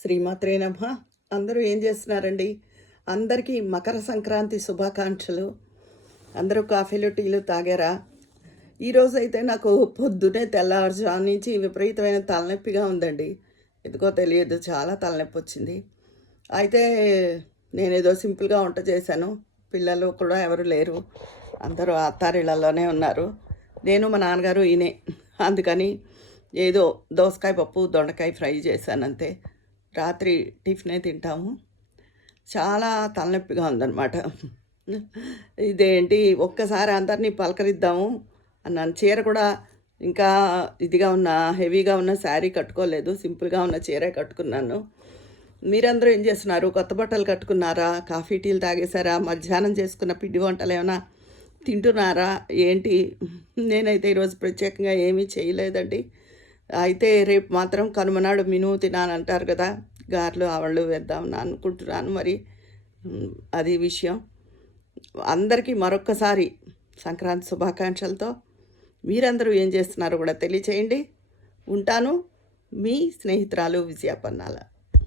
శ్రీమాత్రే నమః. అందరూ ఏం చేస్తున్నారండి? అందరికీ మకర సంక్రాంతి శుభాకాంక్షలు. అందరూ కాఫీలు, టీలు తాగారా? ఈరోజైతే నాకు పొద్దున్నే తెల్లవారుజాము నుంచి విపరీతమైన తలనొప్పిగా ఉందండి. ఎందుకో తెలియదు, చాలా తలనొప్పి వచ్చింది. అయితే నేనేదో సింపుల్గా వంట చేశాను. పిల్లలు కూడా ఎవరు లేరు, అందరూ అత్తారిళ్ళలోనే ఉన్నారు. నేను మా నాన్నగారు ఈయనే. అందుకని ఏదో దోసకాయ పప్పు, దొండకాయ ఫ్రై చేశానంతే. రాత్రి టిఫినే తింటాము. చాలా తలనొప్పిగా ఉందన్నమాట. ఇదేంటి ఒక్కసారి అందరినీ పలకరిద్దాము అన్నాను. చీర కూడా ఇంకా ఇదిగా ఉన్న హెవీగా ఉన్న శారీ కట్టుకోలేదు, సింపుల్గా ఉన్న చీరే కట్టుకున్నాను. మీరందరూ ఏం చేస్తున్నారు? కొత్త బట్టలు కట్టుకున్నారా? కాఫీ టీలు తాగేశారా? మధ్యాహ్నం చేసుకున్న పిండి వంటలు ఏమైనా తింటున్నారా? ఏంటి? నేనైతే ఈరోజు ప్రత్యేకంగా ఏమీ చేయలేదండి. అయితే రేపు మాత్రం కనుమనాడు మినుము తినాలంటారు కదా, గారెలు ఆవళ్ళు వేద్దామని అనుకుంటున్నాను. మరి అది విషయం. అందరికీ మరొక్కసారి సంక్రాంతి శుభాకాంక్షలతో. మీరందరూ ఏం చేస్తున్నారో కూడా తెలియచేయండి. ఉంటాను. మీ స్నేహితురాలు విజయ పన్నాల.